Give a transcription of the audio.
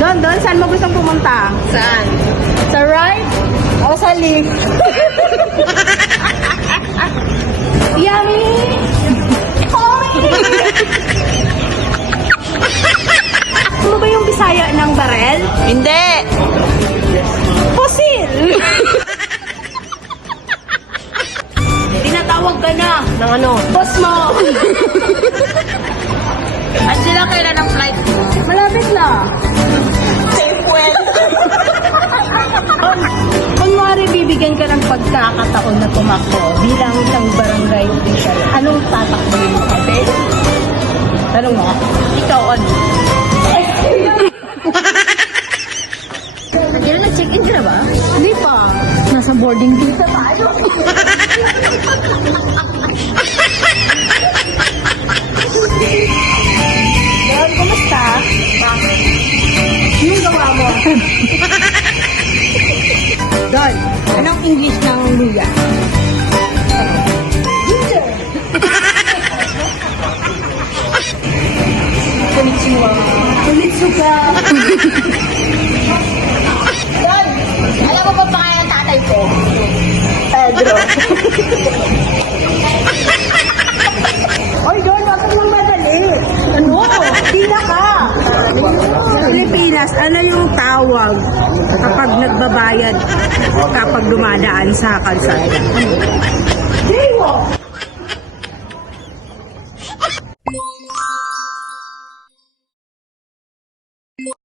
Doon, saan mo gustong pumunta? Saan? Sa right o sa left? Yummy! Ano ba yung Bisaya ng barel? Hindi! Fossil! Tinatawag ka na. Ng ano? Boss mo! At sila kailan ang flight mo? Malapit na. Safe well. Kunwari bibigyan ka ng pagkakataon na tumakbo bilang isang barangay official, anong tatakbuhin mo? Okay? Tanong mo. Ikaw ano? Hindi na nag-check-in ka na ba? Hindi pa. Nasa boarding visa tayo. Don, kumusta? Yung gawa mo. Don, anong English ng luya? Ginger. Konnichiwa. Konnichiwa. Don! Alam mo ba pangalan ng tatay ko? Pedro. Oy, Don, bakit nang madali? Ano? Pila ka. Sa Pilipinas, ano yung tawag kapag nagbabayad kapag dumadaan sa kalsada? Jaywalk.